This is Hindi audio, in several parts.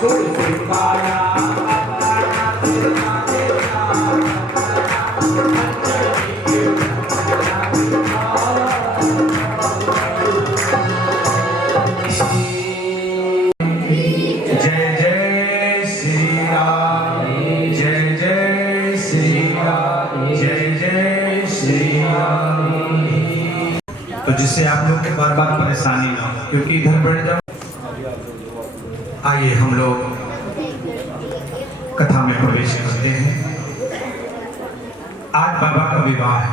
तुलसी पाया तो जिससे आप लोग के बार बार परेशानी ना हो, क्योंकि इधर बैठ जाओ। आइए हम लोग कथा में प्रवेश करते हैं। आज बाबा का विवाह है,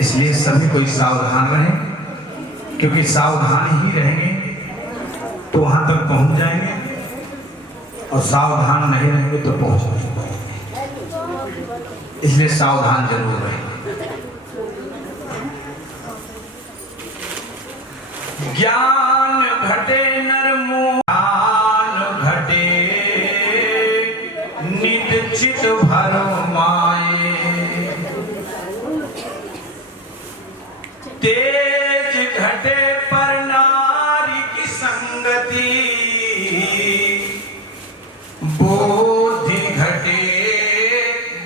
इसलिए सभी कोई सावधान रहें, क्योंकि सावधान ही रहेंगे तो वहां तक पहुंच जाएंगे, और सावधान नहीं रहेंगे तो पहुंच नहीं पाएंगे। इसलिए सावधान जरूर रहें। ज्ञान घटे नरमुहान घटे नित चित भरो माए, तेज घटे पर नारी की संगति, बुद्धि घटे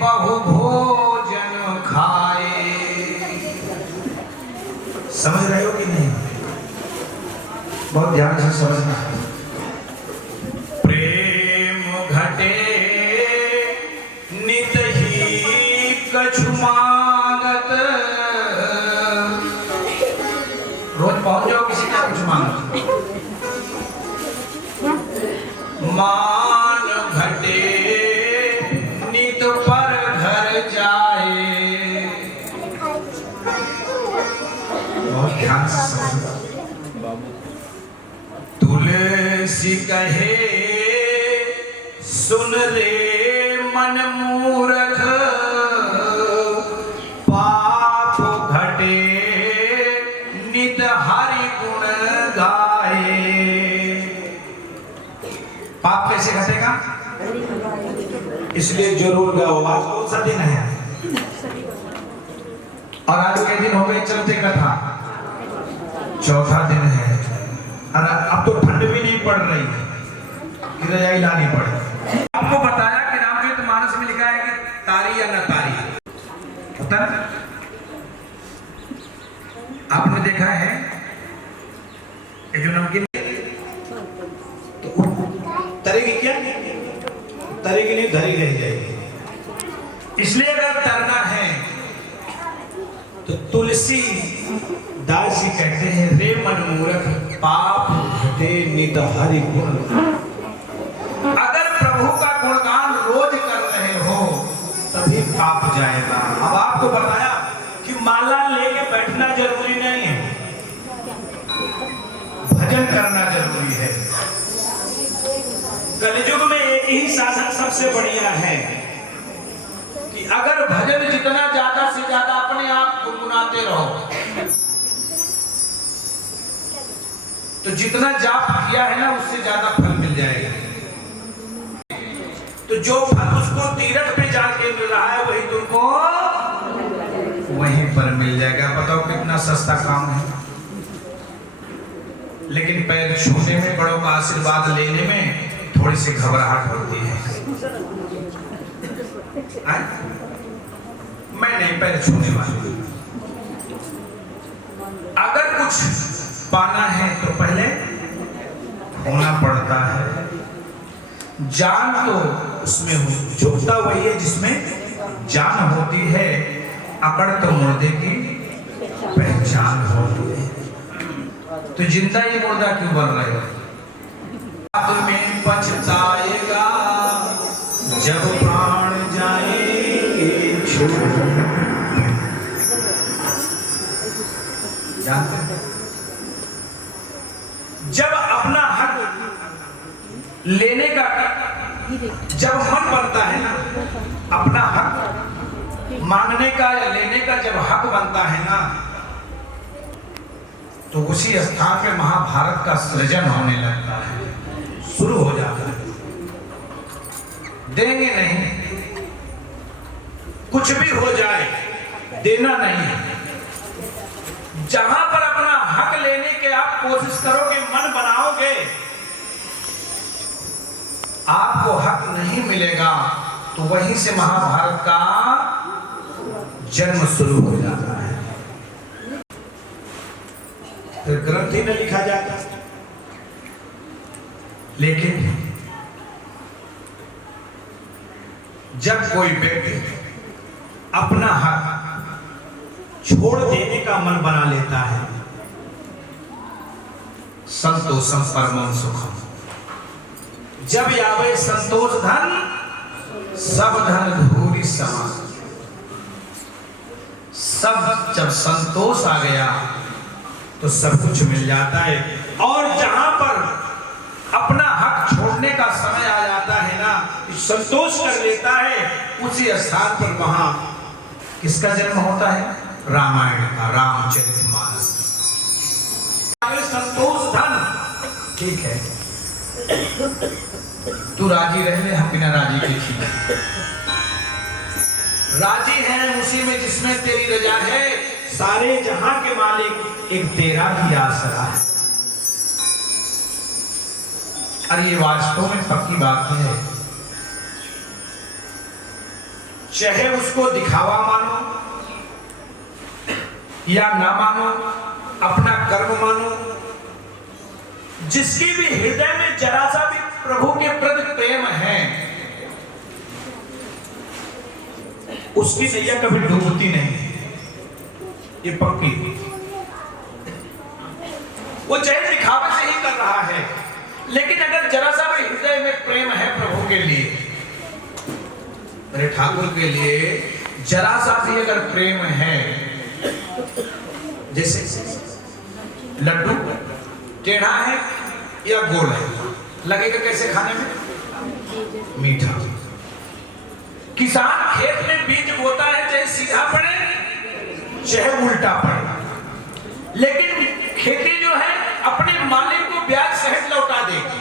बहु भोजन खाए। समझ रहे हो कि नहीं? बहुत ध्यान से समझना है। प्रेम घटे नित ही कछु मांगत, रोज पहुंच जाओ किसी का कुछ मांगत। मान घटे नित पर घर जाए। बहुत ध्यान से समझना। तुलसी कहे सुन रे मन मूर्ख, पाप घटे नित हरि गुण गाए। पाप कैसे घटेगा? इसलिए जरूर गाओ। आज कौन सा दिन है? और आज के दिन हो गए चलते कथा, चौथा दिन है। और अब तो ठंड भी नहीं पड़ रही है कि रजाई लानी पड़े। आपको बताया कि रामचरितमानस में लिखा है कि तारी या न तारी होता है। आपने देखा है ये जो नमकीन तो तरेगी क्या? तरेगी नहीं, धरी रह जाएगी। इसलिए अगर तरना है तो तुलसी दास जी कहते हैं रे मन मूर्ख, पाप घटे नित हरि गुण। अगर प्रभु का गुणगान रोज कर रहे हो तभी पाप जाएगा। अब आपको बताया कि माला लेके बैठना जरूरी नहीं है, भजन करना जरूरी है। कलयुग में एक ही साधन सबसे बढ़िया है कि अगर भजन जितना ज्यादा से ज्यादा अपने आप गुनगुनाते रहो, तो जितना जाप किया है ना उससे ज्यादा फल मिल जाएगा। तो जो फल उसको तीरथ पे जाके मिल रहा है वही तुमको वहीं पर मिल जाएगा। बताओ कितना सस्ता काम है। लेकिन पैर छूने में, बड़ों का आशीर्वाद लेने में थोड़ी सी घबराहट होती है। मैं नहीं पैर छूने वाला। अगर कुछ पाना है तो पहले होना पड़ता है। जान तो उसमें हो, झुकता वही है जिसमें जान होती है। अकड़ तो मुर्दे की पहचान होती है। तो जिंदा ये मुर्दा क्यों बन रहे हो? बाद में पछताएगा जब प्राण जाएंगे छोड़। जानते हैं जब अपना हक लेने का जब मन बनता है ना, अपना हक मांगने का या लेने का जब हक बनता है ना, तो उसी स्थान पे महाभारत का सृजन होने लगता है, शुरू हो जाता है। देंगे नहीं, कुछ भी हो जाए देना नहीं है। जहां पर अपना हक लेने के आप कोशिश करोगे, मन बनाओ मिलेगा तो वहीं से महाभारत का जन्म शुरू हो जाता है। फिर ग्रंथ ही में लिखा जाता है। लेकिन जब कोई व्यक्ति अपना हक छोड़ देने का मन बना लेता है, संतोषम परमं सुखम, जब यावे संतोष धन सब धन धूरी समा, सब जब संतोष आ गया तो सब कुछ मिल जाता है। और जहां पर अपना हक छोड़ने का समय आ जाता है ना, संतोष कर लेता है, उसी स्थान पर वहां किसका जन्म होता है? रामायण का, रामचरितमानस। संतोष धन, ठीक है, तू राजी रह ले, हम बिना राजी के ठीक है। राजी है उसी में जिसमें तेरी रजा है, सारे जहां के मालिक एक तेरा भी आसरा है। अरे ये वास्तव में पक्की बात है। चाहे उसको दिखावा मानो या ना मानो, अपना कर्म मानो, जिसकी भी हृदय में जरा सा भी प्रभु के प्रति प्रेम है, उसकी नैया कभी डूबती नहीं है, ये पक्की। वो चाहे दिखावे से ही कर रहा है, लेकिन अगर जरा सा भी हृदय में प्रेम है प्रभु के लिए, मेरे ठाकुर के लिए जरा सा भी अगर प्रेम है, जैसे लड्डू टेढ़ा है या गोल है, लगेगा कैसे खाने में? मीठा। किसान खेत में बीज बोता है, चाहे सीधा पड़े चाहे उल्टा पड़े, लेकिन खेती जो है अपने मालिक को ब्याज सहित लौटा देगी।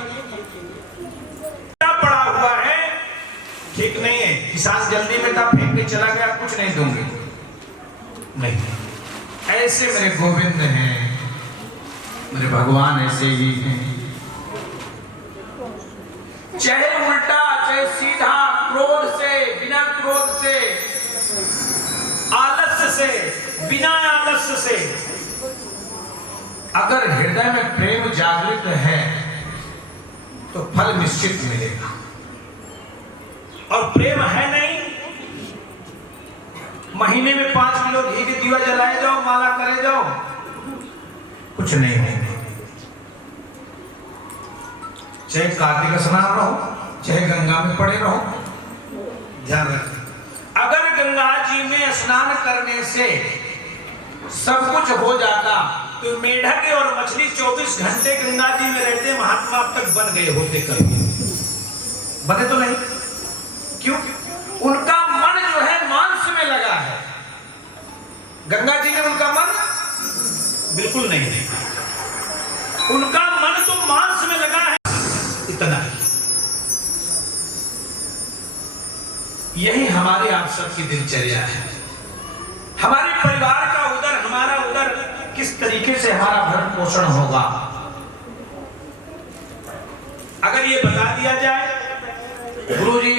पड़ा हुआ है, ठीक नहीं है। किसान जल्दी में था, फेंक के चला गया, कुछ नहीं दूंगे, नहीं। ऐसे मेरे गोविंद हैं, मेरे भगवान ऐसे ही हैं। चाहे उल्टा चाहे सीधा, क्रोध से बिना क्रोध से, आलस्य से बिना आलस्य से, अगर हृदय में प्रेम जागृत है तो फल निश्चित मिलेगा। और प्रेम है नहीं, महीने में 5 किलो घी के दिवा जलाए जाओ, माला करे जाओ, कुछ नहीं है। चाहे कार्तिक स्नान रहो, चाहे गंगा में पड़े रहो, ध्यान रखें। अगर गंगा जी में स्नान करने से सब कुछ हो जाता तो मेढक और मछली 24 घंटे गंगा जी में रहते, महात्मा अब तक बन गए होते, कभी बने तो नहीं। क्यों? उनका मन जो है मांस में लगा है, गंगा जी में उनका मन बिल्कुल नहीं है। उनका मन तो मांस में लगा है, इतना ही। यही हमारे आप सबकी दिनचर्या है। हमारे परिवार का उदर, हमारा उदर किस तरीके से हमारा भरण पोषण होगा, अगर ये बता दिया जाए, गुरुजी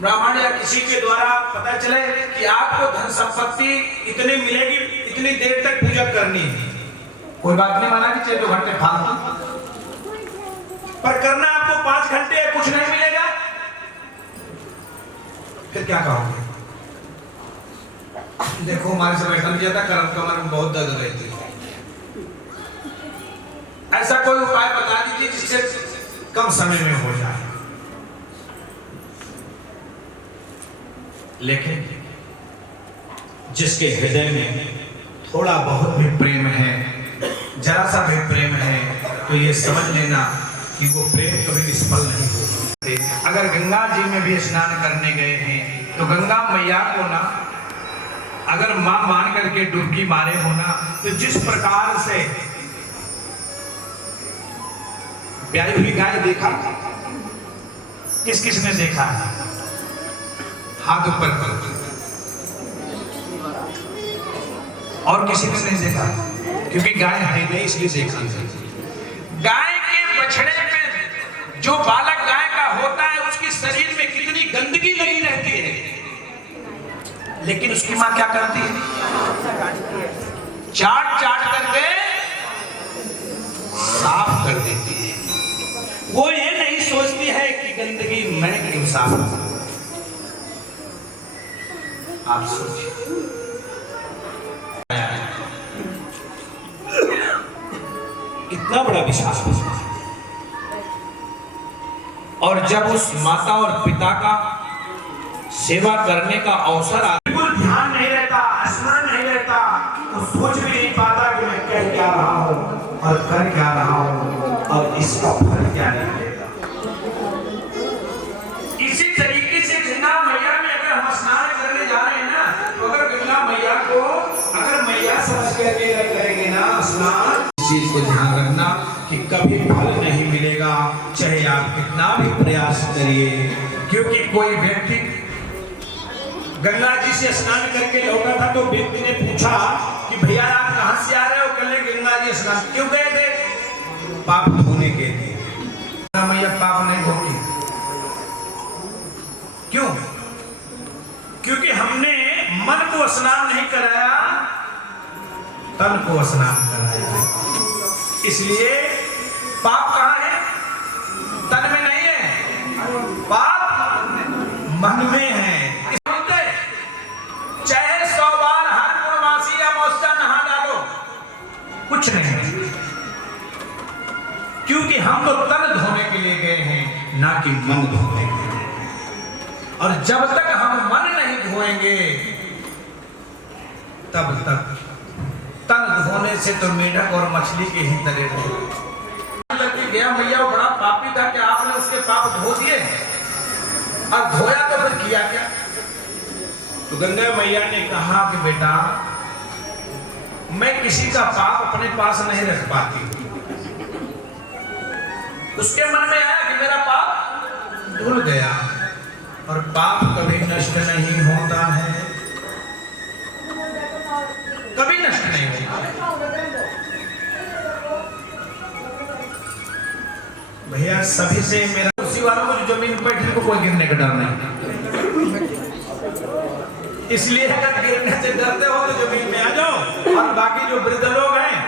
ब्राह्मण या किसी के द्वारा पता चले कि आपको धन संपत्ति इतनी मिलेगी, इतनी देर तक पूजा करनी है, कोई बात नहीं, माना कि चाहे 2 घंटे फालतू, पर करना आपको 5 घंटे है, कुछ नहीं मिलेगा, फिर क्या कहोगे? देखो हमारे से बैठा नहीं जाता, कमर में बहुत दर्द रहती है, ऐसा कोई उपाय बता दीजिए जिससे कम समय में हो जाए। लेकिन जिसके हृदय में थोड़ा बहुत भी प्रेम है, जरा सा भी प्रेम है, तो ये समझ लेना कि वो प्रेम कभी निष्फल नहीं होगा। अगर गंगा जी में भी स्नान करने गए हैं तो गंगा मैया को ना अगर मां मान करके डुबकी मारे होना, तो जिस प्रकार से ब्याई हुई गाय देखा, किस किस ने देखा है? हाथ ऊपर कर, और किसी ने नहीं देखा, क्योंकि गाय है नहीं इसलिए देखा। गाय के बछड़े पे जो बालक गाय का होता है, उसकी शरीर में लेकिन उसकी माँ क्या करती है? चाट चाट करके साफ कर देती है। वो ये नहीं सोचती है कि गंदगी मैं क्यों साफ करूं। आप सोचिए, कितना बड़ा विश्वास। और जब उस माता और पिता का सेवा करने का अवसर आता, बिल्कुल ध्यान नहीं रहता, स्मरण नहीं रहता, तो सोच भी नहीं पाता कि मैं कह क्या रहा हूं और कर क्या रहा हूं और इसका फल क्या निकलेगा। इसी तरीके से गंगा मैया में अगर हम स्नान करने जा रहे हैं ना, तो अगर गंगा मैया को अगर मैया समझ करके करेंगे ना स्नान, इस चीज को ध्यान रखना कि कभी फल नहीं मिलेगा, चाहे आप कितना भी प्रयास करिए। क्योंकि कोई व्यक्ति गंगा जी से स्नान करके लौटा था, तो व्यक्ति ने पूछा कि भैया आप कहां से आ रहे हो? कल गंगा जी स्नान क्यों गए थे? पाप धोने के लिए। मैया पाप नहीं धोती। क्यों? क्योंकि हमने मन को स्नान नहीं कराया, तन को स्नान कराया। इसलिए पाप कहां है? तन में नहीं है, पाप मन में है। चाहे 100 बार हर पूर्णमासी या मौसा नहा डालो, कुछ नहीं है। क्योंकि हम तो तन धोने के लिए गए हैं, ना कि मन धोने के लिए। और जब तक हम मन नहीं धोएंगे, तब तक तन धोने से तो मेढक और मछली के ही तरह गया। मैया वो बड़ा पापी था कि आपने उसके पाप धो दिए, और धोया तो फिर किया क्या? तो गंगा मैया ने कहा कि बेटा, मैं किसी का पाप अपने पास नहीं रख पाती। उसके मन में आया कि मेरा पाप धुल गया, और पाप कभी नष्ट नहीं होता है, कभी नष्ट नहीं होता। भैया सभी से मेरा, उसी वालों को जो जमीन बैठने को कोई गिरने का डर नहीं। इसलिए अगर गिरने से डरते हो तो जमीन में आ जाओ, और बाकी जो वृद्ध लोग हैं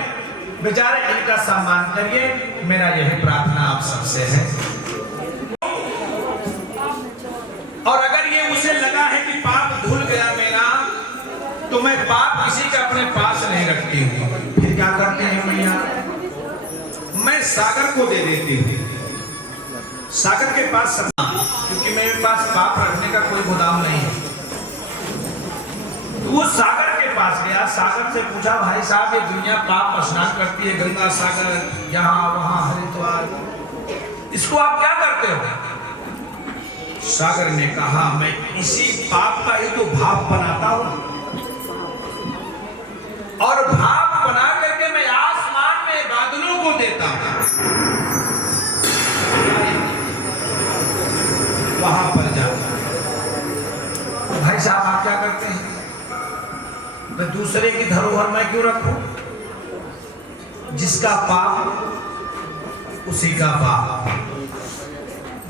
बेचारे, इनका सम्मान करिए। मेरा यही प्रार्थना आप सबसे है। और अगर ये उसे लगा है कि पाप धुल गया मेरा, तो मैं पाप किसी का अपने पास नहीं रखती हूँ। फिर क्या करते हैं मैया? मैं सागर को दे देती हूँ। सागर के पास क्योंकि मेरे पास पाप रखने का कोई गोदाम नहीं है। वो सागर के पास गया, सागर से पूछा, भाई साहब ये दुनिया पाप स्नान करती है, गंगा सागर यहाँ वहां हरिद्वार, इसको आप क्या करते हो? सागर ने कहा, मैं इसी पाप का ही तो भाप बनाता हूं, और भाप बना करके मैं आसमान में बादलों को देता हूं, वहां पर जाता। भाई साहब आप क्या करते हैं? मैं दूसरे की धरोहर मैं क्यों रखूं? जिसका पाप उसी का पाप।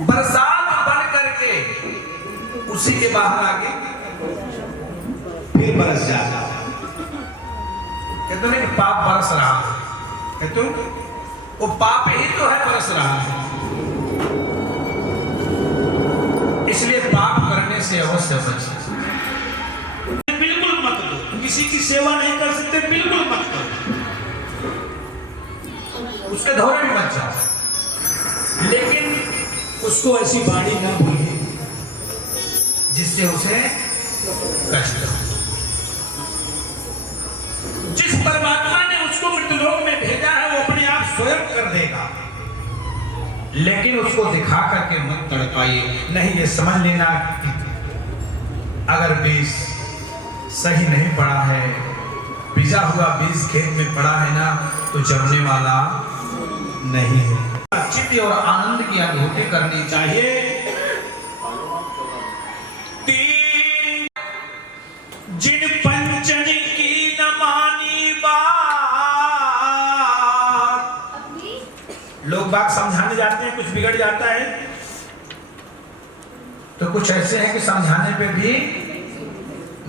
बरसात बन करके उसी के बाहर आगे फिर बरस जाता। कहते नहीं पाप बरस रहा है, कहते वो पाप ही तो है बरस रहा है। इसलिए पाप करने से अवश्य बचें। किसी की सेवा नहीं कर सकते, बिल्कुल मत करो, उसके धौरे में मत जाओ, लेकिन उसको ऐसी बाणी न भूलिए जिससे उसे कष्ट हो। जिस परमात्मा ने उसको मृत्युलोक में भेजा है, वो अपने आप स्वयं कर देगा, लेकिन उसको दिखा करके मत तड़पाइए। नहीं, ये समझ लेना अगर बीज सही नहीं पड़ा है, पिजा हुआ बीज खेत में पड़ा है ना, तो जमने वाला नहीं है। चित्त और आनंद की अनुभूति करनी चाहिए। तीन जिन पंचन की न मानी बात, लोग बात समझाने जाते हैं, कुछ बिगड़ जाता है, तो कुछ ऐसे हैं कि समझाने पे भी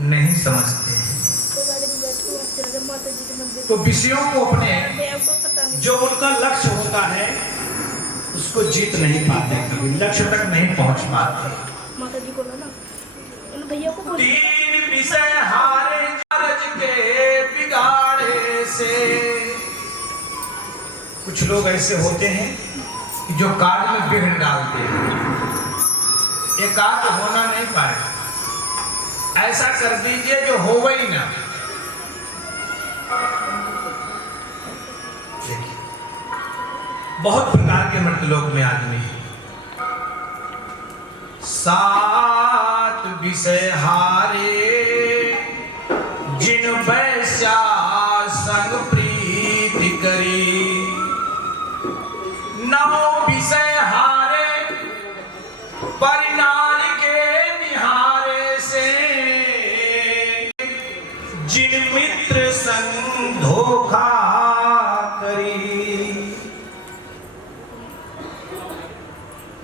नहीं समझते हैं। तो विषयों को अपने जो उनका लक्ष्य होता है उसको जीत नहीं पाते, कभी लक्ष्य तक नहीं पहुंच पाते। माता जी को ना भैया को तीन विषय हारे जरज के बिगाड़े से। कुछ लोग ऐसे होते हैं कि जो कार्य में विघ्न डालते हैं, ये कार्य होना नहीं पाएगा, ऐसा कर दीजिए जो हो ही ना। देखिए बहुत प्रकार के मृतलोक में आदमी है। सात विषय हारे जिन वैश्या संग प्रीति करी, नौ विषय हारे परिणाम के निहारे से, जिन मित्र संग धोखा करी।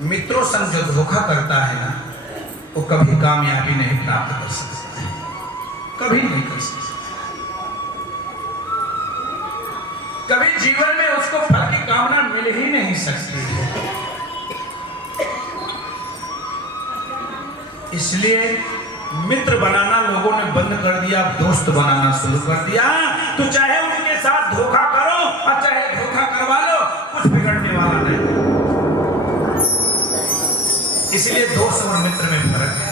मित्रों संग जो धोखा करता है ना, वो कभी कामयाबी नहीं प्राप्त कर सकता है, कभी नहीं कर सकता। कभी जीवन में उसको फल की कामना मिल ही नहीं सकती है। इसलिए मित्र बनाना लोगों ने बंद कर दिया, दोस्त बनाना शुरू कर दिया। तो चाहे उनके साथ धोखा करो और चाहे धोखा करवा लो, कुछ बिगड़ने वाला नहीं। इसलिए दोस्त और मित्र में फर्क है।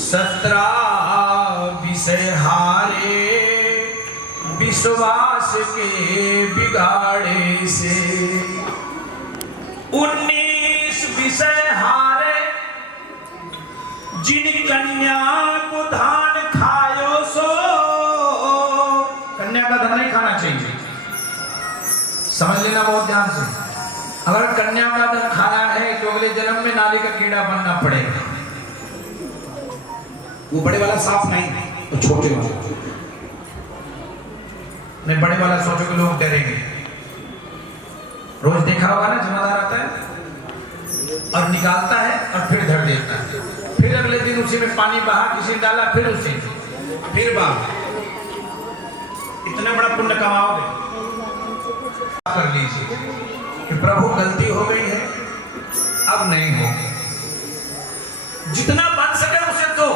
सत्रह विषय हारे विश्वास के बिगाड़े से, 19 विषय हारे जिन कन्या को धान खायो सो। कन्या का धान नहीं खाना चाहिए, समझ लेना बहुत ध्यान से। अगर कन्या का धन खाया है तो अगले जन्म में नाली का कीड़ा बनना पड़ेगा। वो बड़े वाला साफ नहीं, तो छोटे वाला नहीं। बड़े वाला सोचो कि लोग डरेंगे। रोज देखा होगा ना, जमादार आता है और निकालता है और फिर धर देता है, फिर अगले दिन उसी में पानी बहा, किसी ने डाला, फिर उसी फिर बहा। इतना बड़ा पुण्य कमाओगे। कर लीजिए कि प्रभु गलती हो गई है, अब नहीं होगी। जितना बन सके उसे दो।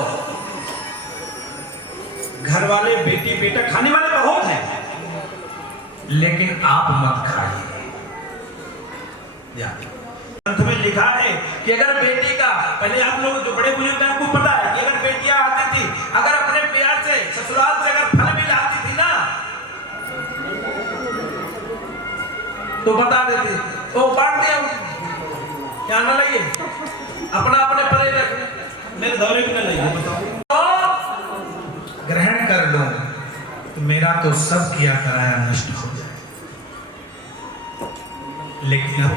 घर वाले बेटी बेटा खाने वाले बहुत हैं, लेकिन आप मत खाइए। ग्रंथ में लिखा है कि अगर बेटी का, पहले आप लोग जो बड़े बुजुर्ग हैं आपको पता है कि अगर बेटियां आती थी, अगर अपने प्यार से ससुराल से अगर फल भी लाती थी ना, तो बता देती, तो बांट दिया, क्या ना लगे अपना अपने परे रख, मेरे दौरे भी ना लगे। बताओ, ग्रहण कर लो तो मेरा तो सब किया कराया नष्ट हो जाए। लेकिन अब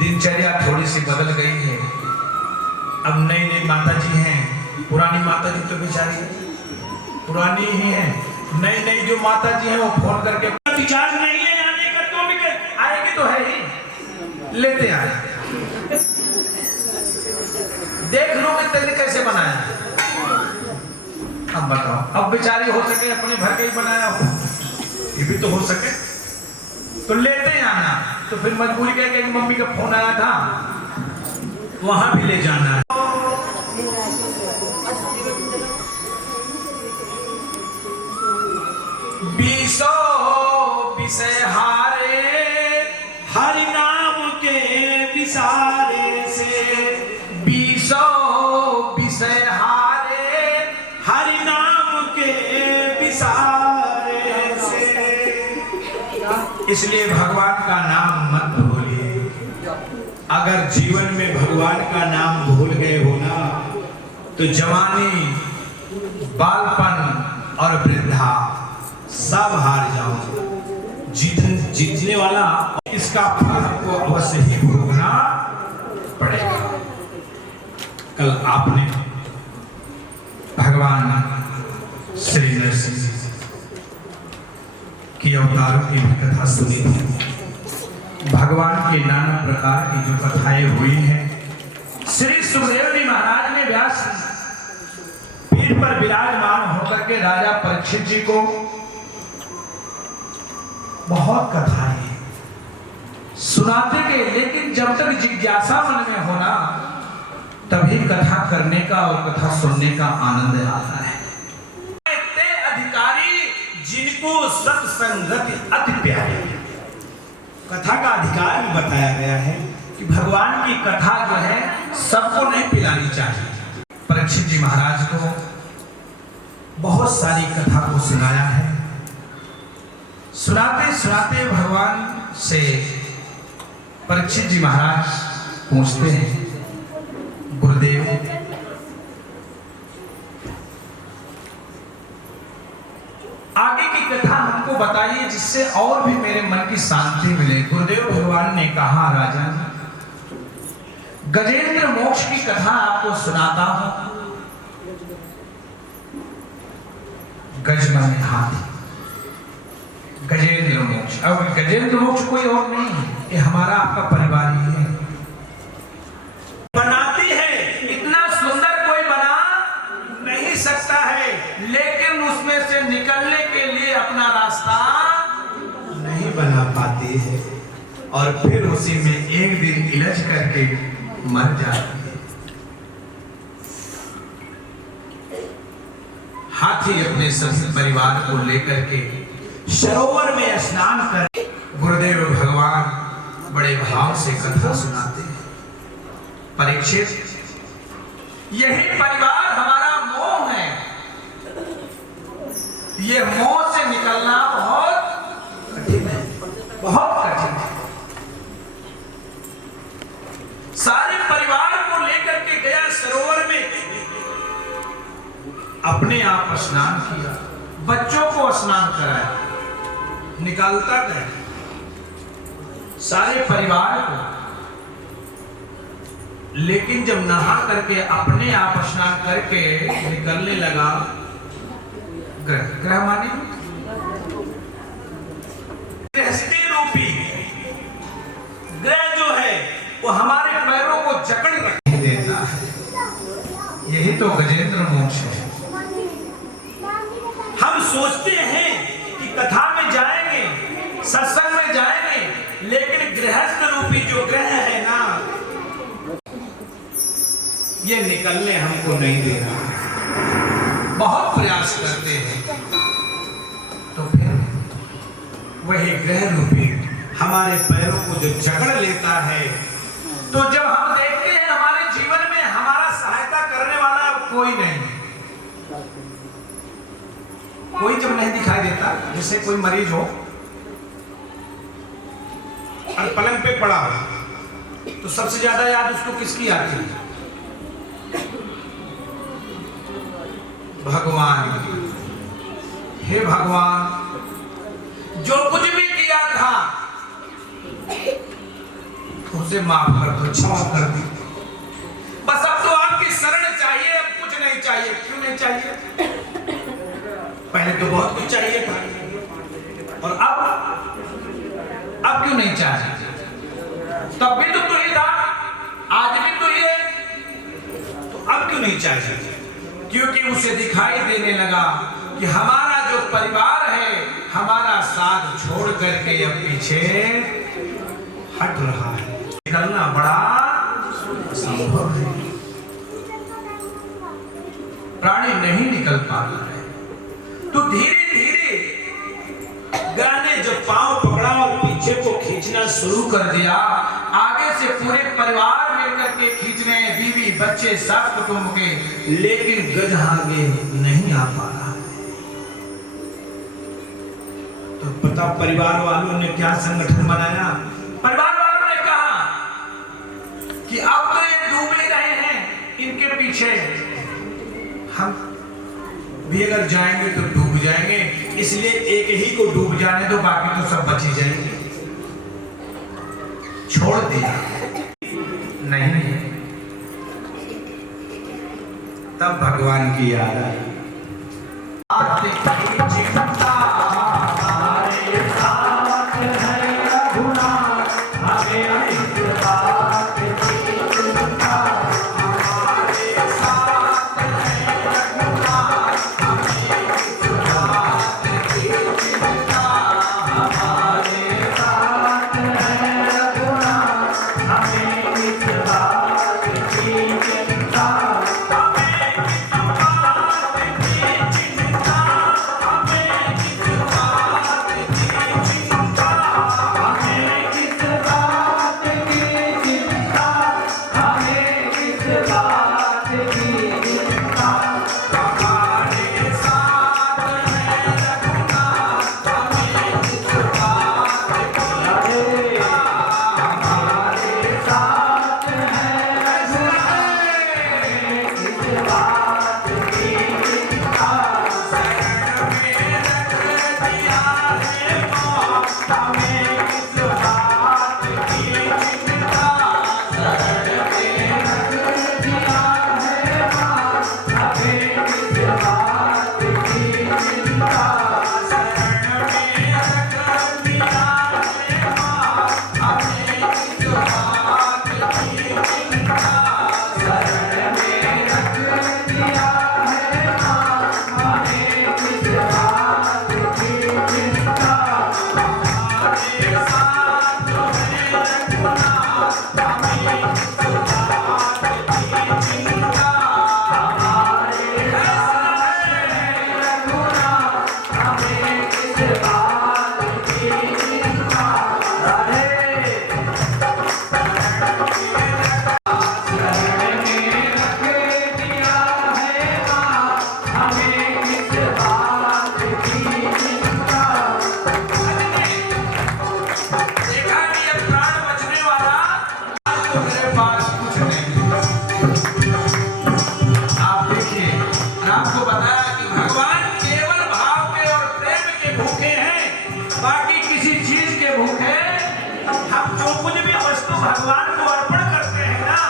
दिनचर्या थोड़ी सी बदल गई है। अब नई नई माता जी हैं, पुरानी माता जी तो बेचारी पुरानी ही हैं। नई नई जो माता जी हैं वो फोन करके रिचार्ज नहीं है आने का, तो भी आएगी तो है ही, लेते आए। देख लो कि तेल कैसे बनाया। अब बताओ, अब बेचारी हो सके अपने भर के ही बनाया हो, ये भी तो हो सके, तो लेते आना। तो फिर मजबूरी क्या कि मम्मी का फोन आया था, वहां भी ले जाना है। बीसों विषय हारे हरि नाम के विसारे से, बीसों विषय हारे हरि नाम के विसारे से। इसलिए भगवान का नाम मत भूलिए। अगर जीवन में भगवान का नाम भूल गए हो ना, तो जवानी, बालपन और वृद्धा सब हार जाओगे। जीतने वाला इसका फल आपको अवश्य ही भोगना पड़ेगा। कल आपने भगवान श्री नरसिंह की अवतारों की कथा सुनी थी। भगवान के नाना प्रकार की जो कथाएं हुई हैं, श्री सुखदेव जी महाराज ने व्यास पीठ पर विराजमान होकर के राजा परीक्षित जी को बहुत कथाएं सुनाते गए, लेकिन जब तक जिज्ञासा मन में होना तभी कथा करने का और कथा सुनने का आनंद आता है। ते अधिकारी जिनको सत्संगति अति प्यारी, कथा का अधिकार भी बताया गया है कि भगवान की कथा जो है सबको नहीं पिलानी चाहिए। परीक्षित जी महाराज को बहुत सारी कथा को सुनाया है। सुनाते सुनाते भगवान से परीक्षित जी महाराज पूछते हैं, गुरुदेव आगे की कथा हमको बताइए जिससे और भी मेरे मन की शांति मिले। गुरुदेव भगवान ने कहा, राजन गजेंद्र मोक्ष की कथा आपको सुनाता हूं। गज माने हाथी, गजेंद्र मोक्ष। अब गजेंद्र मोक्ष कोई और नहीं है, ये हमारा आपका परिवार ही है। बनाती है, इतना सुंदर कोई बना नहीं सकता है, लेकिन उसमें से निकलने के लिए अपना रास्ता नहीं बना पाती है और फिर उसी में एक दिन इलझ करके मर जाती है। हाथी अपने सभी परिवार को लेकर के सरोवर में स्नान कर, गुरुदेव भगवान बड़े भाव से कथा सुनाते हैं। परीक्षित, यही परिवार हमारा मोह है, ये मोह से निकलना बहुत कठिन है, बहुत कठिन है। सारे परिवार को लेकर के गया सरोवर में, अपने आप स्नान किया, बच्चों को स्नान कराया, निकालता गया सारे परिवार को, लेकिन जब नहा करके अपने आप स्नान करके निकलने लगा, ग्रह माने गृहस्थी रूपी ग्रह जो है वो हमारे पैरों को जकड़ रख देता है। यही तो गजेंद्र मोक्ष है। हम सोचते हैं कि कथा में जाएंगे, सत्संग में जाएंगे, लेकिन गृहस्थ रूपी जो ग्रह है ना, ये निकलने हमको नहीं दे रहा है। बहुत प्रयास करते हैं तो फिर वही ग्रह रूपी हमारे पैरों को जो जकड़ लेता है, तो जब हम देखते हैं हमारे जीवन में हमारा सहायता करने वाला कोई नहीं, कोई जब नहीं दिखाई देता, जैसे कोई मरीज हो और पलंग पे पड़ा हो तो सबसे ज्यादा याद उसको किसकी आती है? भगवान की। हे भगवान, जो कुछ भी किया था उसे माफ कर दो, क्षमा कर दी, बस अब तो आपकी शरण चाहिए, अब कुछ नहीं चाहिए। क्यों नहीं चाहिए? पहले तो बहुत कुछ चाहिए था, और अब क्यों नहीं चाहिए? तब भी तो ही था, आज भी तो ही है, तो अब क्यों नहीं चाहिए? क्योंकि उसे दिखाई देने लगा कि हमारा जो परिवार है हमारा साथ छोड़ करके अब पीछे हट रहा है। निकलना बड़ा असंभव है, प्राणी नहीं निकल पाता है। तो धीरे धीरे ग्रह ने जो पांव पकड़ा और पीछे को खींचना शुरू कर दिया, आगे से पूरे परिवार मिलकर के खींचने, बीवी बच्चे सब कुटुंब के, लेकिन गध आगे नहीं आ पा रहा। तो पता परिवार वालों ने क्या संगठन बनाया? परिवार वालों ने कहा कि अब तो ये डूब ही रहे हैं, इनके पीछे हम भी अगर जाएंगे तो डूब जाएंगे, इसलिए एक ही को डूब जाने दो, बाकी तो सब बच ही जाएंगे। छोड़ दिया नहीं। तब भगवान की याद आई। चिंता भगवान को अर्पण करते हैं ना,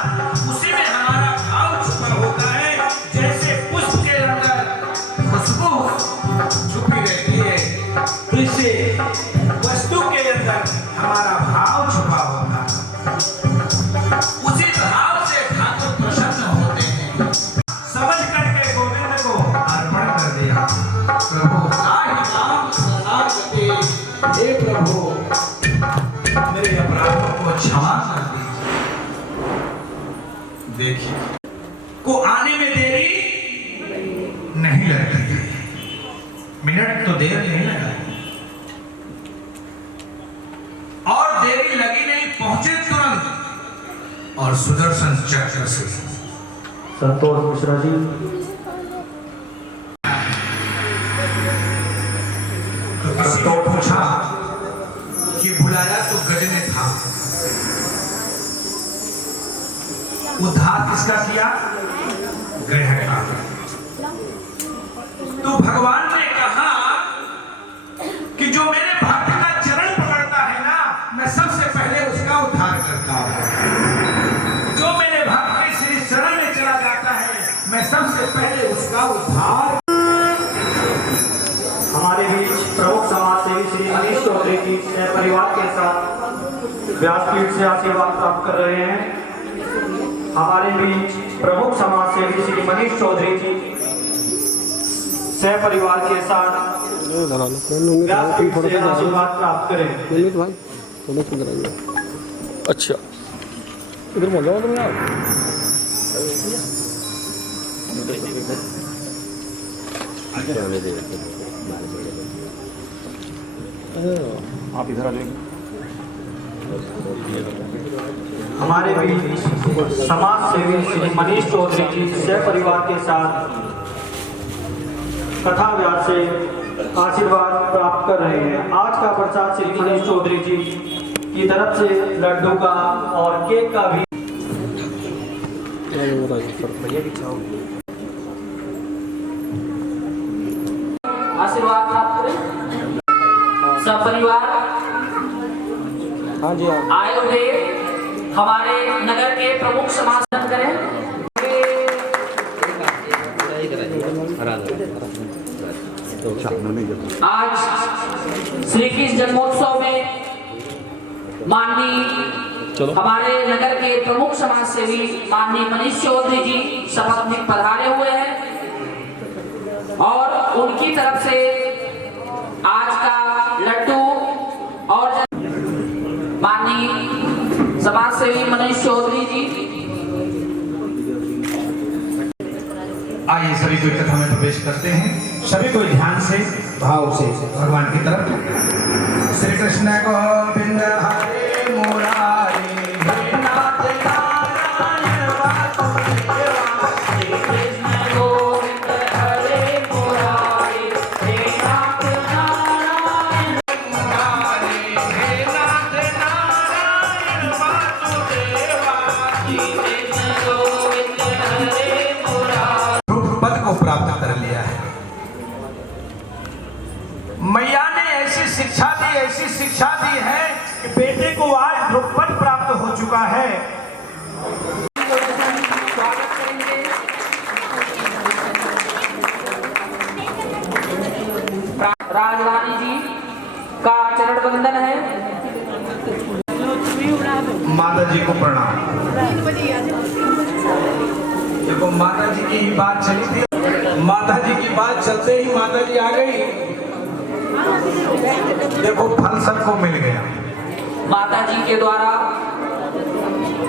उसी में हमारा भाव छुपा होता है। जैसे पुष्प के अंदर खुशबू छुपी रहती है, वैसे वस्तु के अंदर हमारा भाव छुपा होता है। उसी भाव से ठाकुर प्रसन्न होते हैं। समझ करके गोविंद को अर्पण कर दिया। प्रभु ताहि नाम शरणागते, हे प्रभु मेरे अपराधों को क्षमा कर दीजिए। देखिए को आने में देरी नहीं लगती है, मिनट तो देर नहीं लगा, और देरी लगी नहीं, पहुंचे तुरंत। और सुदर्शन चक्र से संतोष मिश्रा जी। तो किसी को पूछा कि बुलाया तो गज ने था, उद्धार किसका किया? ग्रह का। तो भगवान ने कहा कि जो मेरे भक्त का चरण पकड़ता है ना, मैं सबसे पहले उसका उद्धार करता हूं। जो मेरे भक्त के श्री चरण में चला जाता है, मैं सबसे पहले उसका उद्धार। हमारे बीच प्रमुख समाज सेवी श्री मनीष चौधरी जी परिवार के साथ व्यासपीठ से आशीर्वाद प्राप्त कर रहे हैं। हमारे बीच प्रमुख समाज सेवी श्री मनीष चौधरी जी सह परिवार के साथ व्यासपीठ से आशीर्वाद प्राप्त करें। अच्छा इधर बोल जाओ तुम यार। आप इधर आ जाएंगे। हमारे बीच समाज सेवी श्री मनीष चौधरी जी सह परिवार के साथ कथा व्यास से आशीर्वाद प्राप्त कर रहे हैं। आज का प्रसाद श्री मनीष चौधरी जी की तरफ से लड्डू का और केक का भी आशीर्वाद प्राप्त करें। सब परिवार हाँ जी हाँ। आए हुए हमारे नगर के प्रमुख समाधान करें। आज श्री कृष्ण जन्मोत्सव में माननीय हमारे नगर के प्रमुख समाज सेवी माननीय मनीष चौधरी जी शपथ में पधारे हुए हैं, और उनकी तरफ से आज का लड्डू और माननीय समाज सेवी मनीष चौधरी जी। आइए सभी कोई कथा में प्रवेश करते हैं। सभी कोई ध्यान से भाव से भगवान की तरफ। श्री कृष्ण गोविंद हरे मुरारी, हे नाथ नारायण वासुदेवा। श्री कृष्ण गोविंद हरे मुरारी, हे नाथ नारायण मुरारी, हे नाथ नारायण वासुदेवा। श्री कृष्ण गोविंद हरे मुरारी। पद को प्राप्त कर लिया है। मैया ने ऐसी शिक्षा दी है कि बेटे को आज ध्रुपद प्राप्त हो चुका है। स्वागत करेंगे। राजवानी जी का चरण वंदन है। माता जी को प्रणाम। देखो माता जी की ही बात चली थी, माता जी की बात चलते ही माता जी आ गई। देखो फल सबको मिल गया। माता जी के द्वारा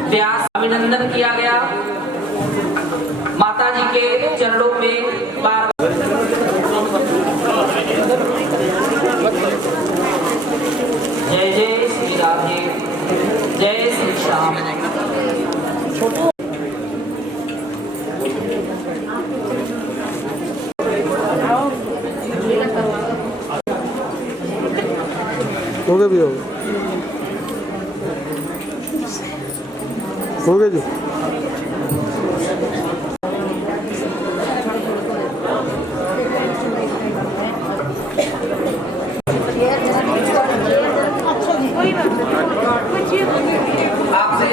व्यास अभिनंदन किया गया। माता जी के चरणों में बार जय जय श्री राधे, जय श्री श्याम। हो गए भी हो गए जी। आपसे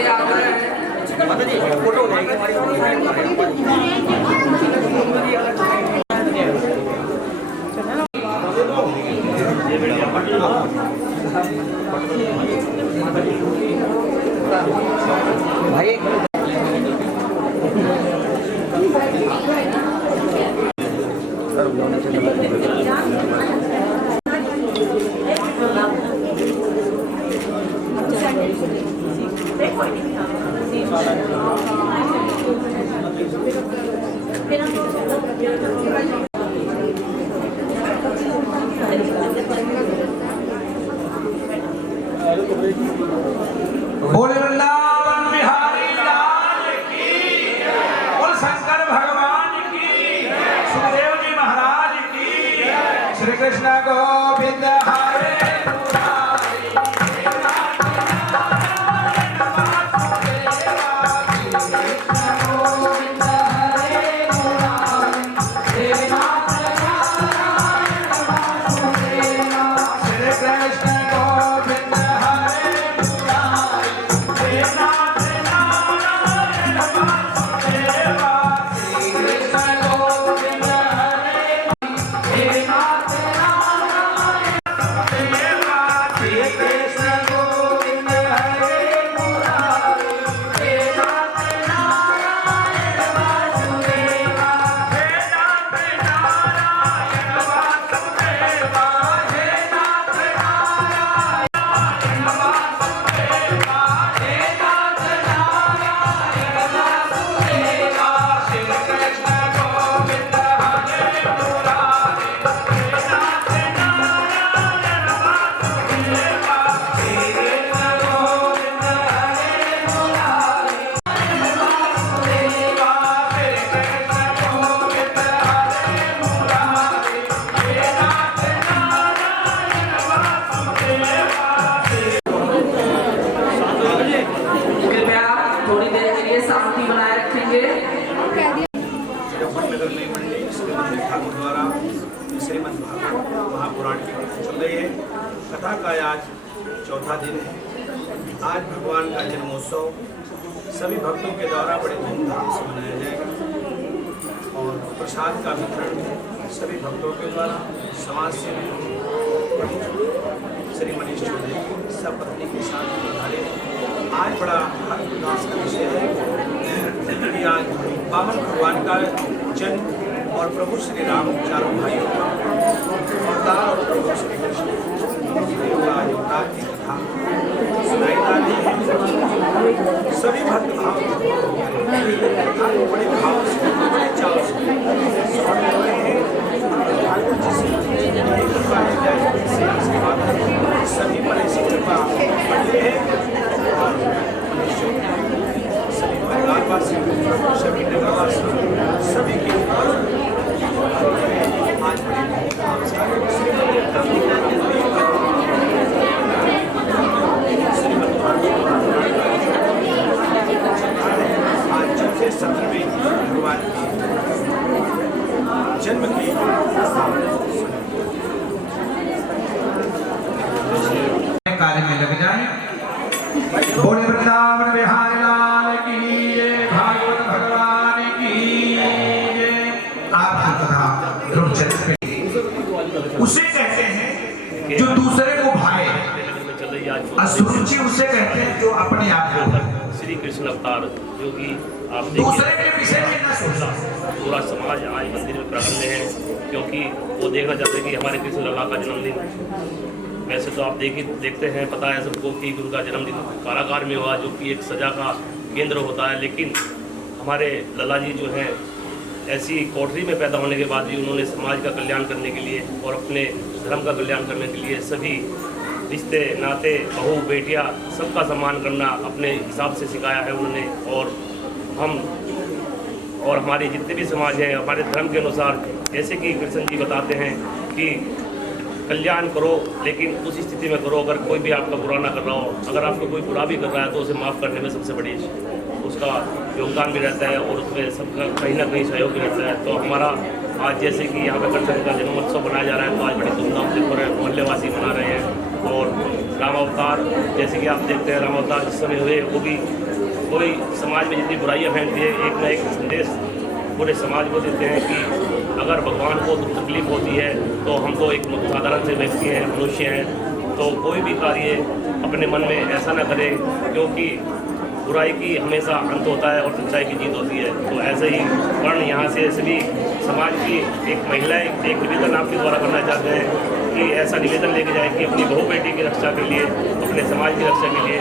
बोले वृंदावन बिहारी लाल की, बोल शंकर भगवान की, सुखदेव जी महाराज की, श्री कृष्ण गोविंद हरे महापुराण की चल रही है। कथा का आज चौथा दिन है। आज भगवान का जन्मोत्सव सभी भक्तों के द्वारा बड़े धूमधाम से मनाया जाएगा और प्रसाद का वितरण सभी भक्तों के द्वारा समाज सेवी श्री मनीष चौधरी सब पत्नी के साथ पधारे। आज बड़ा हर्षोल्लास का विषय है कि आज पावन भगवान का जन्म और प्रभु श्री राम चारों भाइयों का अवतार और प्रभु श्री कृष्ण अवतार की कथा सुनाई जा रही है। सभी भक्त भाव बड़े भाव से बड़े चाव से सुन रहे हैं। सभी पर ऐसी कृपा बढ़ी है और सभी परिवारवासी सभी नगरवासी सभी के आज बड़े धूमधाम से आज चौथे सत्र में भगवान की जन्म की कार्य में लग जाए। बोले वृंदावन बिहारी लाल की जय, भागवत भगवान की जय। आपकी कथा उसे कहते हैं जो दूसरे को भाए, असुरुचि उसे कहते हैं जो अपने आप को। श्री कृष्ण अवतार जो कि आप दूसरे के विषय में न सोचना। पूरा समाज आज मंदिर में प्रारंभ है क्योंकि वो देखना चाहते हैं कि हमारे कृष्ण लला का जन्मदिन। वैसे तो आप देखते हैं, पता है सबको कि उनका जन्मदिन कारागार में हुआ जो कि एक सजा का केंद्र होता है, लेकिन हमारे लला जी जो हैं ऐसी कोठरी में पैदा होने के बाद भी उन्होंने समाज का कल्याण करने के लिए और अपने धर्म का कल्याण करने के लिए सभी रिश्ते नाते बहू बेटियां सबका सम्मान करना अपने हिसाब से सिखाया है उन्होंने। और हमारे जितने भी समाज हैं हमारे धर्म के अनुसार, जैसे कि कृष्ण जी बताते हैं कि कल्याण करो लेकिन उस स्थिति में करो अगर कोई भी आपका बुरा ना कर रहा हो। अगर आपको कोई बुरा भी कर रहा है तो उसे माफ़ करने में सबसे बड़ी उसका योगदान भी रहता है और उसमें सबका कहीं ना कहीं सहयोग भी रहता है। तो हमारा आज जैसे कि यहाँ पे कृष्ण का जन्मोत्सव मनाया जा रहा है तो आज बड़ी धूमधाम से पूरे मोहल्लेवासी मना रहे हैं। और राम अवतार जैसे कि आप देखते हैं, राम अवतार जिस समय हुए वो भी कोई समाज में जितनी बुराइयाँ फैलती है एक न एक संदेश पूरे समाज को देते हैं कि अगर भगवान को तकलीफ होती है तो हम तो एक साधारण से व्यक्ति हैं, मनुष्य हैं, तो कोई भी कार्य अपने मन में ऐसा ना करे, क्योंकि बुराई की हमेशा अंत होता है और सच्चाई की जीत होती है। तो ऐसे ही वर्ण यहाँ से सभी समाज की एक महिला एक निवेदन आपके द्वारा करना चाहते हैं कि ऐसा निवेदन लेके जाए कि अपनी बहू बेटी की रक्षा के लिए, अपने समाज की रक्षा के लिए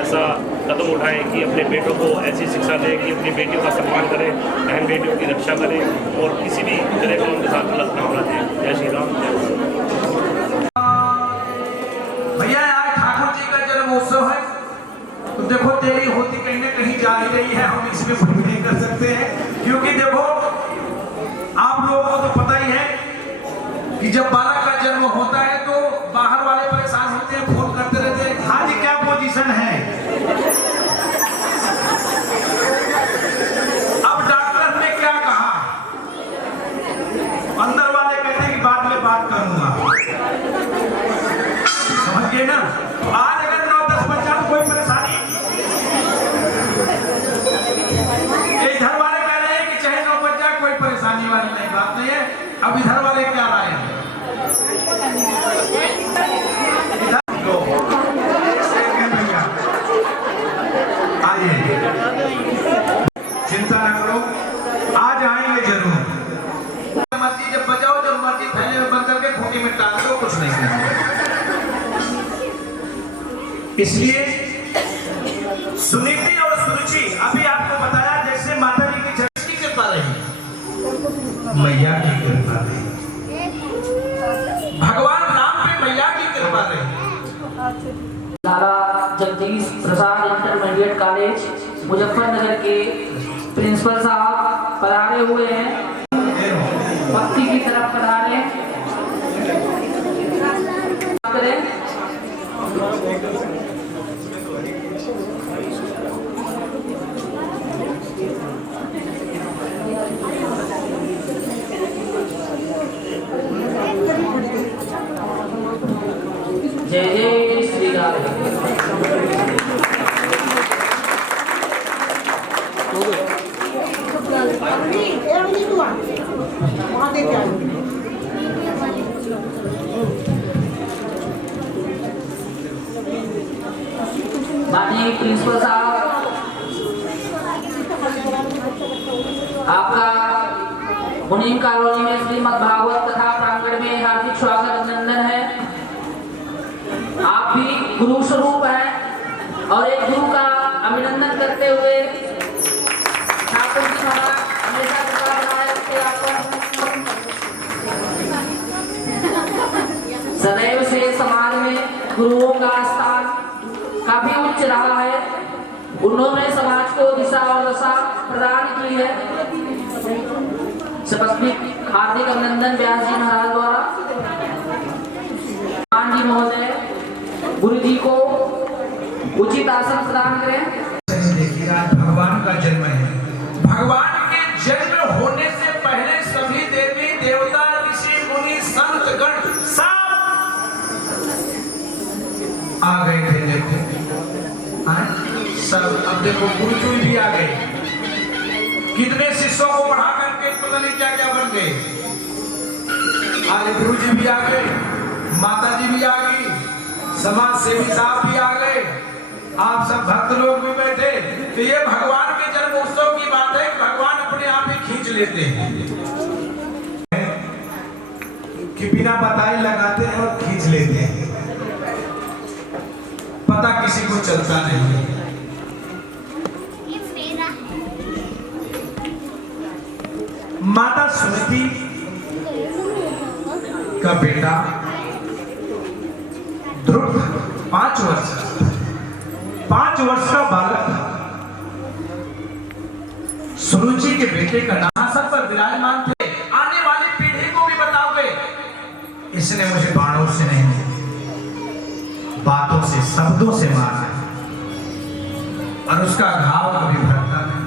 ऐसा कदम उठाएं कि अपने बेटों को ऐसी शिक्षा दें कि अपनी बेटियों का सम्मान करें, बहन बेटियों की रक्षा करें और किसी भी तरह का उनके साथ गलत काम ना दें। जय श्री राम, जय श्री भैया आज ठाकुर जी का जन्म उत्सव है, तो देखो देरी होती कहीं ना कहीं जा ही रही है, हम इसमें कुछ नहीं कर सकते हैं, क्योंकि देखो आप लोगों को तो पता ही है कि जब बालक का जन्म होता है तो बाहर वाले परेशान होते हैं, फोन करते रहते हैं, हाँ जी क्या पोजीशन है। अब डॉक्टर ने क्या कहा, अंदर वाले कहते हैं कि बाद में बात करूंगा, समझ गए ना। आज अगर 9-10 बच्चा कोई परेशानी, इधर वाले कह रहे हैं कि चाहे 9 बच्चा कोई परेशानी वाली नहीं बात नहीं है। अब इधर वाले क्या राय है, आइए चिंता ना करो, आज आएंगे जरूर। मर्जी जब बजाओ, जब मर्जी थैले में बंद करके खूंटी में टांग दो, कुछ नहीं करना। इसलिए सुनीति और सुरुचि अभी आपको बताया, जैसे माता जी की किसकी कृपा रही, मैया की कृपा रही, भगवान राम पे मैया की कृपा रही। लाला जगदीश प्रसाद इंटरमीडिएट कॉलेज मुजफ्फरनगर के प्रिंसिपल साहब पधारे हुए हैं, पत्ती की तरफ पधारे करें। जय जय श्री राम। माननीय प्रिंसिपल साहब, आपका मुनीम कॉलोनी में श्रीमद् भागवत कथा प्रांगण में हार्दिक स्वागत अभिनंदन है। आप भी गुरु स्वरूप हैं और एक गुरु का अभिनंदन करते हुए ठाकुर जी हमारा हमेशा कृपा बनाए रखे आपको। सदैव से समाज में गुरुओं का स्थान काफी उच्च रहा है। उन्होंने समाज को दिशा और दशा प्रदान की है। सपत्निक हार्दिक अभिनंदन व्यास जी महाराज द्वारा। जी महोदय गुरु जी को उचित आसन प्रदान करें। देखिए आज भगवान का जन्म है, भगवान के जन्म होने से पहले सभी देवी देवता ऋषि मुनि संत गण सब आ गए थे। देखो सब, अब देखो गुरु भी आ गए, कितने शिष्यों को पढ़ा करके पता नहीं क्या क्या बन गए। आज गुरु जी भी आ गए, माता जी भी आ गई, समाज सेवी साहब भी आ गए, आप सब भक्त लोग भी बैठे। तो ये भगवान के जन्म उत्सव की बात है, भगवान अपने आप ही खींच लेते हैं कि बिना बताए लगाते हैं और खींच लेते हैं, पता किसी को चलता नहीं। माता सुनीति का बेटा ध्रुव 5 वर्ष का बालक था। सुरुचि के बेटे का नाम सब पर विराजमान थे। आने वाली पीढ़ी को भी बताओगे, इसने मुझे बाणों से नहीं, बातों से, शब्दों से मारा और उसका घाव कभी भरता नहीं।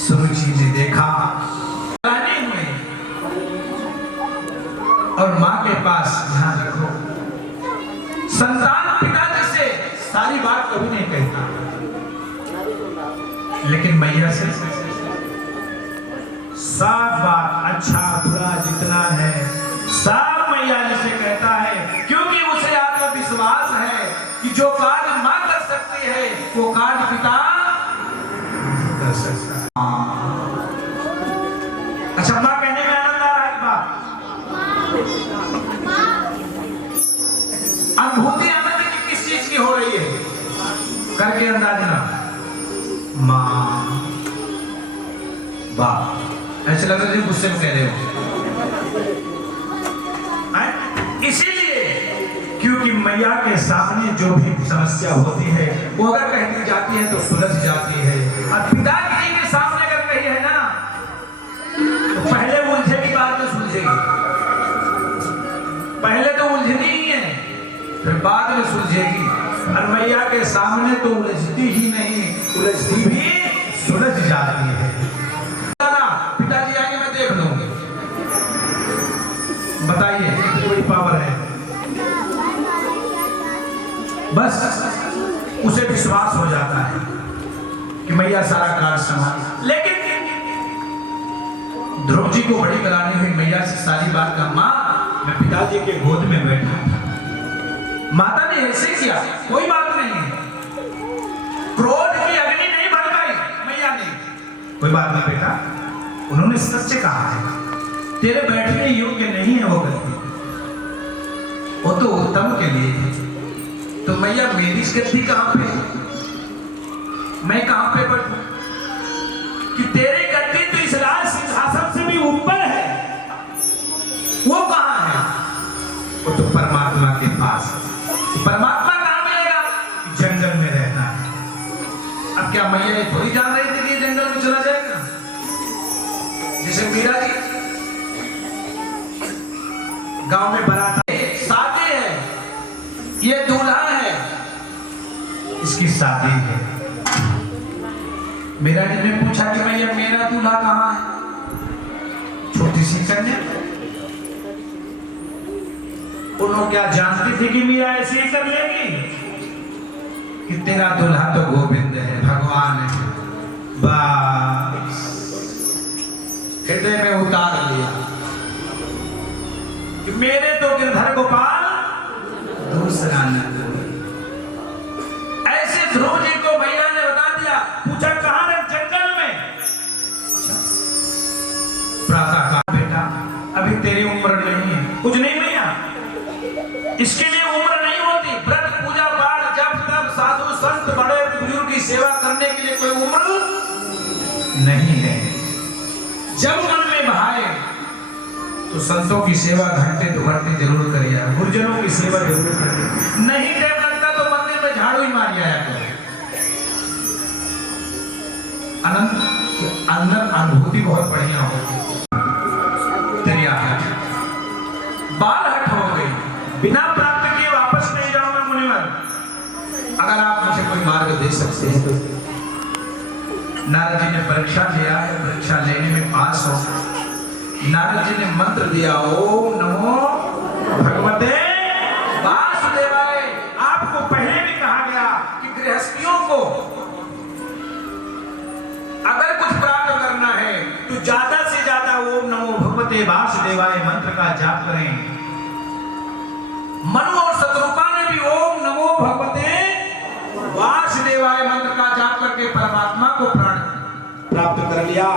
सुरुचि ने देखा हुए और मां के पास, ध्यान रखो, संतान पिताजी से सारी बात कभी नहीं कहता। लेकिन मैया से सब बात अच्छा बुरा जितना है सब मैया जी से कहता है, क्योंकि उसे आत्मविश्वास है कि जो कार्य मां कर सकती है वो कार्य पिता कर सकता है। अच्छा, मां कहने में आनंद आ रहा है। बात अनुभूति आनंद की किस चीज की हो रही है करके अंदाजा मां बाप ऐसे लग रहा है गुस्से में कह रहे हो। इसीलिए क्योंकि मैया के सामने जो भी समस्या होती है वो अगर कहती जाती है तो सुलझ जाती है, और पिताजी के सामने अगर कही है ना तो पहले उलझेगी बाद में सुलझेगी। पहले तो उलझनी ही है फिर बाद में सुलझेगी, और मैया के सामने तो उलझती ही नहीं, उलझती भी सुलझ जाती है। पिताजी आएंगे मैं देख लूंगी, बताइए कितनी बड़ी पावर है। बस उसे विश्वास हो जाता है कि मैया सारा कार्य संभाल। लेकिन ध्रुव जी को बड़ी करानी हुई मैया से सारी बात का, मां मैं पिताजी के गोद में बैठा था, माता ने ऐसे किया, कोई बात नहीं, क्रोध की अग्नि नहीं भड़काई मैया ने, कोई बात नहीं बेटा, उन्होंने सच कहा है, तेरे बैठने योग्य नहीं है वो गद्दी, वो तो उत्तम के लिए है। तो मैया मेरी गद्दी कहां पे, मैं कहां पे बैठूं कि तेरी गद्दी तो इस राज सिंहासन से भी ऊपर है, वो कहां है, वो तो परमात्मा के पास है। परमात्मा कहां मिलेगा, जंगल में रहना है। अब क्या मैया ये थोड़ी जान रही थी कि ये जंगल में चला जाएगा। जैसे मीरा जी गांव में बारात है, शादी है, ये दूल्हा है, इसकी शादी है। मीरा जी ने पूछा कि मैया मेरा दूल्हा कहां है, छोटी सी कन्या। उन्होंने क्या जानती थी कि मीरा ऐसे ही कर लेगी कि तेरा दूल्हा तो गोविंद है, भगवान है। बस हृदय में उतार लिया कि मेरे तो गिरधर गोपाल दूसरा नंद। ऐसे ध्रुव जी को भैया ने बता दिया, पूछा कहां है, जंगल में। प्रातः काल बेटा अभी तेरी उम्र नहीं है, कुछ नहीं मैया, इसके लिए उम्र नहीं होती। व्रत पूजा पाठ जब तब साधु संत बड़े बुजुर्ग की सेवा करने के लिए कोई उम्र नहीं है। जब मन में भाए तो संतों की सेवा घंटे दो घंटे जरूर करिए, गुरुजनों की सेवा जरूर करिए। नहीं टाइम लगता तो मंदिर में झाड़ू ही मार आया करो। अंदर अनुभूति बहुत बढ़िया होगी। तेरी आहट बाल हट हो गई, बिना प्राप्त किए वापस नहीं जाऊंगा मुनिवर। अगर आप मुझे कोई मार्ग दे सकते हैं तो। नारद जी ने परीक्षा लिया है, परीक्षा लेने में पास हो। नारद जी ने मंत्र दिया, ओम नमो भगवते वासुदेवाय। आपको पहले भी कहा गया कि गृहस्थियों को अगर कुछ प्राप्त करना है तो ज्यादा से ज्यादा ओम नमो भगवते वासुदेवाय मंत्र का जाप करें। मनु और शत्रुपा ने भी ओम नमो भगवते वासुदेवाय मंत्र का जाप करके परमात्मा को प्राण प्राप्त कर लिया।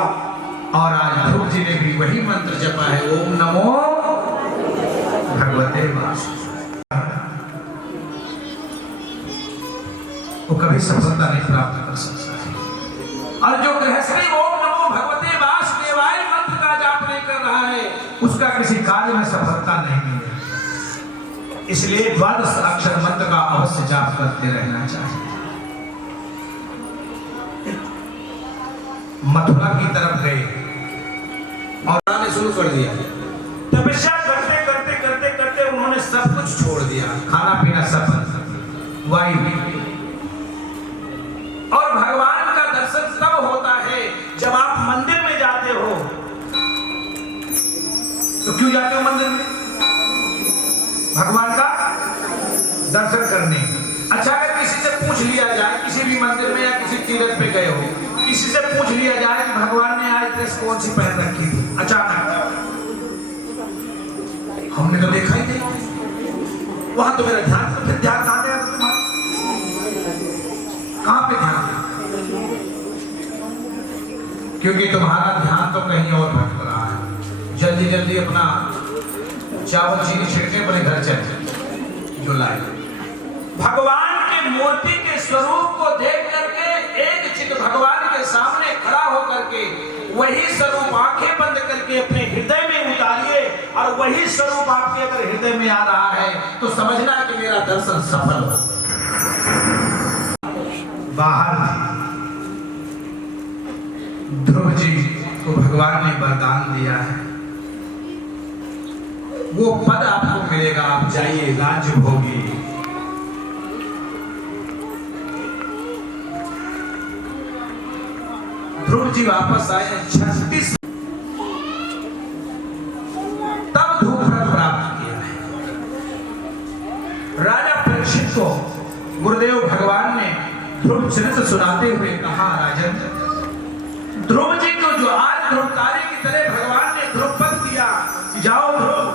और आज ध्रुव जी ने भी वही मंत्र जपा है, ओम नमो भगवते वासुदेवाय। वो कभी सफलता नहीं प्राप्त कर सकता है। और जो गृहस्थी ओम नमो भगवते वासुदेवाय मंत्र का जाप नहीं कर रहा है उसका किसी कार्य में सफलता नहीं मिलेगी। इसलिए द्वादश अक्षर मंत्र का अवश्य जाप करते रहना चाहिए। मथुरा की तरफ गए और आने शुरू कर दिया। तपस्या करते करते करते करते उन्होंने सब कुछ छोड़ दिया, खाना पीना सब बंद, वायु। और भगवान का दर्शन तब होता है जब आप मंदिर में जाते हो। तो क्यों जाते हो मंदिर में? भगवान का दर्शन करने। अच्छा, अगर किसी से पूछ लिया जाए, किसी भी मंदिर में या किसी तीर्थ पे गए हो, किसी से पूछ लिया जाए कि भगवान ने आज ड्रेस कौन सी पहन रखी थी, अचानक हमने तो देखा ही नहीं, वहां तो मेरा ध्यान, तो फिर ध्यान कहां गया तुम्हारा? कहां पे ध्यान? क्योंकि तुम्हारा ध्यान तो कहीं और भटक रहा है। जल्दी जल्दी अपना चावल चीनी छिड़के अपने घर चले जो लाए। भगवान के मूर्ति के स्वरूप को देख करके एक चित्त भगवान के सामने खड़ा होकर के वही स्वरूप आंखें बंद करके अपने हृदय में उतारिए, और वही स्वरूप आपके अगर हृदय में आ रहा है तो समझना कि मेरा दर्शन सफल हो। बाहर ध्रुव जी को भगवान ने वरदान दिया है, वो पद आपको मिलेगा, आप जाइए राज्य भोगी। ध्रुव जी वापस आए 36, तब ध्रुव व्रत प्राप्त किया है। राजा परीक्षित को गुरुदेव भगवान ने ध्रुव चरित्र सुनाते हुए कहा, राजन ध्रुव जी को जो आज ध्रुवतारे की तरह भगवान ने ध्रुव पद दिया, जाओ ध्रुव,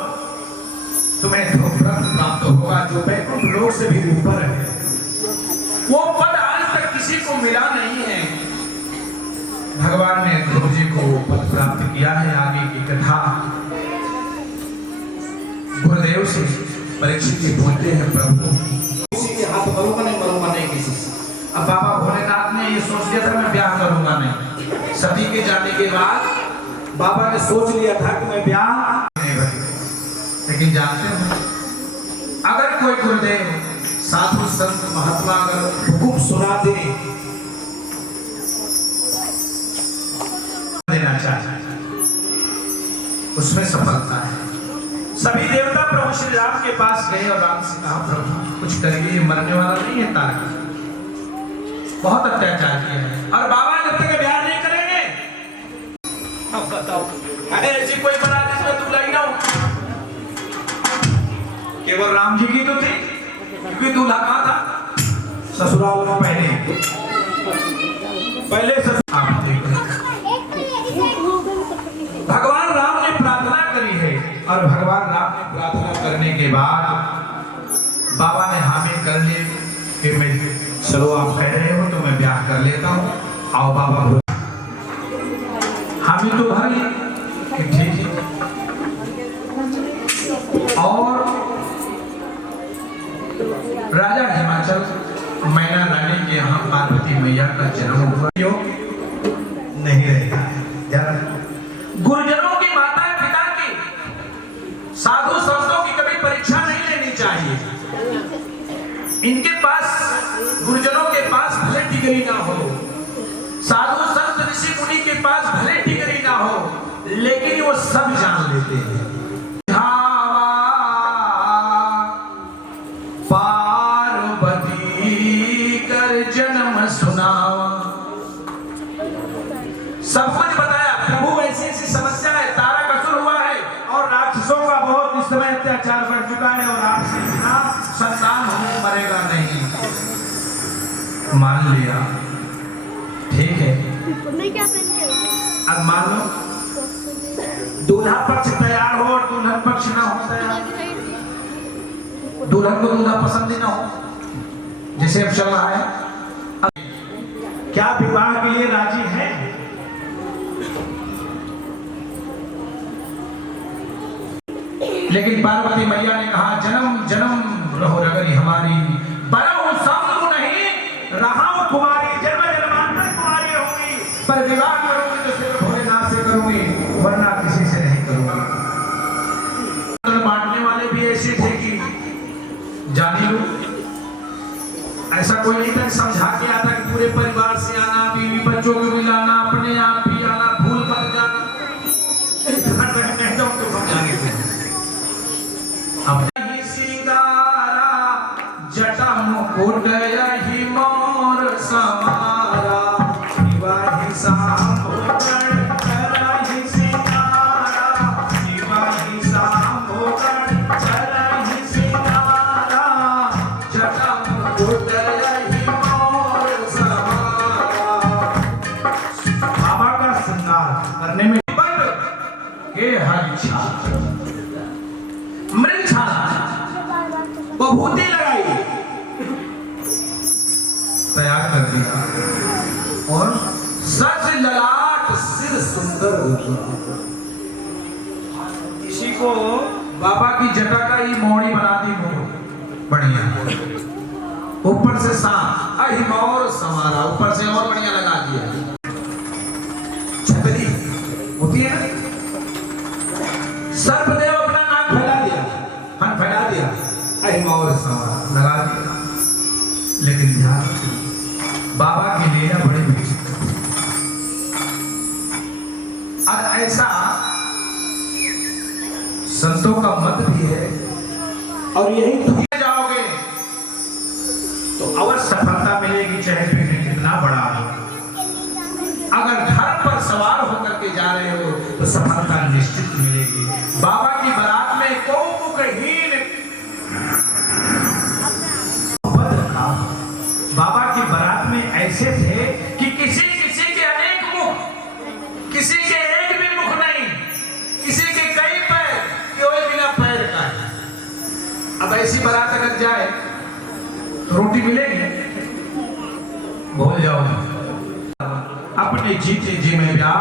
तुम्हें ध्रुव व्रत प्राप्त होगा जो वैकुंठ लोक से भी ऊपर है। वो पद आज तक किसी को मिला नहीं है। भगवान ने ध्रुव जी को पद प्राप्त किया है। आगे की कथा गुरुदेव से परीक्षित जी बोलते हैं, प्रभु किसी के हाथ करूंगा नहीं किसी से। अब बाबा भोलेनाथ ने ये सोच लिया था मैं ब्याह करूंगा नहीं। सती के जाने के बाद बाबा ने सोच लिया था कि मैं ब्याह नहीं करूंगा। लेकिन जानते हैं, अगर कोई गुरुदेव साधु संत महात्मा अगर हुकुम सुना देना चाहे उसमें सफलता है। सभी देवता प्रभु श्री राम के पास गए और राम से कहा, प्रभु कुछ करिए, मरने वाला नहीं है तारक, बहुत अत्याचार किया है, और बाबा जब तक ब्याह नहीं करेंगे। अब बताओ, ऐसी कोई बना जिसमें दुल्हन ना हो? केवल राम जी की तो थी, क्योंकि दूल्हा कहाँ था? ससुराल में पहले आप देखो, भगवान राम ने प्रार्थना करी है, और भगवान राम ने प्रार्थना करने के बाद बाबा ने हामी कर ली कि मैं, चलो आप कह रहे हो तो मैं ब्याह कर लेता हूँ, आओ बाबा। हामी तो भरी कि ठीक है। और राजा हिमाचल मैना रानी के यहाँ पार्वती मैया का जन्म हुआ नहीं रहता है। गुरुजनों की, माता पिता की, साधु संतों की कभी परीक्षा नहीं लेनी चाहिए। इनके पास, गुरुजनों के पास भले डिग्री ना हो, साधु संत ऋषि मुनि के पास भले डिग्री ना हो, लेकिन वो सब जान लेते हैं। सब कुछ बताया, प्रभु ऐसी ऐसी समस्या है, तारक असुर हुआ है और राक्षसों का बहुत इस समय अत्याचार बढ़ चुका है, और आपसे इतना संतान हमें मरेगा नहीं। मान लिया, ठीक है। अब मान लो दूल्हा पक्ष तैयार हो और दुल्हन पक्ष ना हो तैयार, दुल्हन को दूल्हा पसंद ही ना हो, जैसे अब चल रहा है। अब क्या विवाह के लिए राजी है? लेकिन पार्वती मैया ने कहा, जन्म जन्म रहो रगरी हमारी, बरहु समझू नहीं रहाऊ कुमारी, जन्म जन्मांतर कुमारी होगी, पर विवाह करूंगी तो सिर्फ भोलेनाथ से करूंगी, वरना किसी से नहीं करूंगी। बांटने वाले भी ऐसे थे कि जानी लो, ऐसा कोई नहीं था समझा के आता कि पूरे परिवार से आना, बीवी बच्चों को भी लाना, अपने आप भी आना, भूल मत जाना, तो समझाने थे। अपनी सिंगारा जटा मुकुट यही मोर समारा, शिवाही सांभोगण करहि सिंगारा, शिवाही सांभोगण करहि सिंगारा, जटा मुकुट यही मोर समारा, बभूति लगाई, तैयार कर दिया और सच ललाट सिर सुंदर होता। इसी को बाबा की जटा का ही मोड़ी बना दी, बढ़िया। ऊपर से सांप अहिमौर समारा, ऊपर से और बढ़िया लगा दिया। छतरी होती है ना, सर्पदेव अपना नाक फैला दिया, फन फैला दिया, अहिमौर समारा लगा दिया। लेकिन ध्यान बाबा की लीला बड़ी विचित्र। और ऐसा संतों का मत भी है, और यही धुए जाओगे तो अवश्य सफलता मिलेगी, चाहे पिकनिक कितना बड़ा हो। अगर घर पर सवार होकर के जा रहे हो तो सफलता निश्चित मिलेगी। बाबा की बारात में कौमुखहीन बाबा की बारात में ऐसे थे कि किसी किसी के अनेक मुख, किसी के एक भी मुख नहीं, किसी के कई पैर, कोई बिना पैर का है। अब ऐसी बारात अगर जाए तो रोटी मिलेगी? भूल जाओ। अपने जीते जी में ब्याह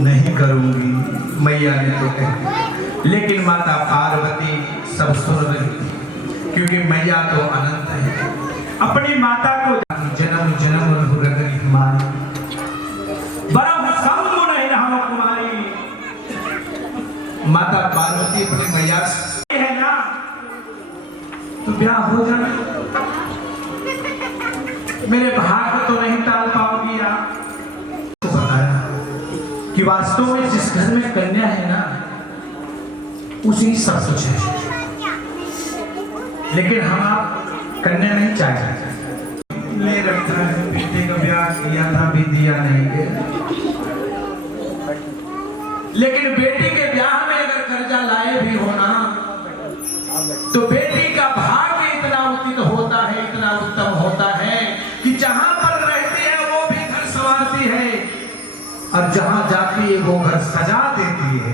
नहीं करूंगी, मैया ने तो कहा। लेकिन माता पार्वती सब सुन रही थी, क्योंकि मैया तो अनंत है। अपनी माता को जन्म जन्म रगरी हमारी, बरम संग नहीं हम कुमारी। माता पार्वती अपनी मैया है ना, तो ब्याह हो जाए। मेरे भाग्य तो नहीं टाल पाओगी आप। तो बताया कि वास्तव में जिस घर में कन्या है ना, उसी सब कुछ है। लेकिन हम आप कन्या नहीं चाहते, ले रखा है। बेटे का ब्याह किया था भी दिया नहीं गया। लेकिन बेटी के ब्याह में अगर कर्जा लाए भी हो ना, तो बेटी का भाग्य इतना उचित होता है, इतना उत्तम होता है कि जहां पर रहती है वो भी घर संवारती है, और जहां जाती है वो घर सजा देती है।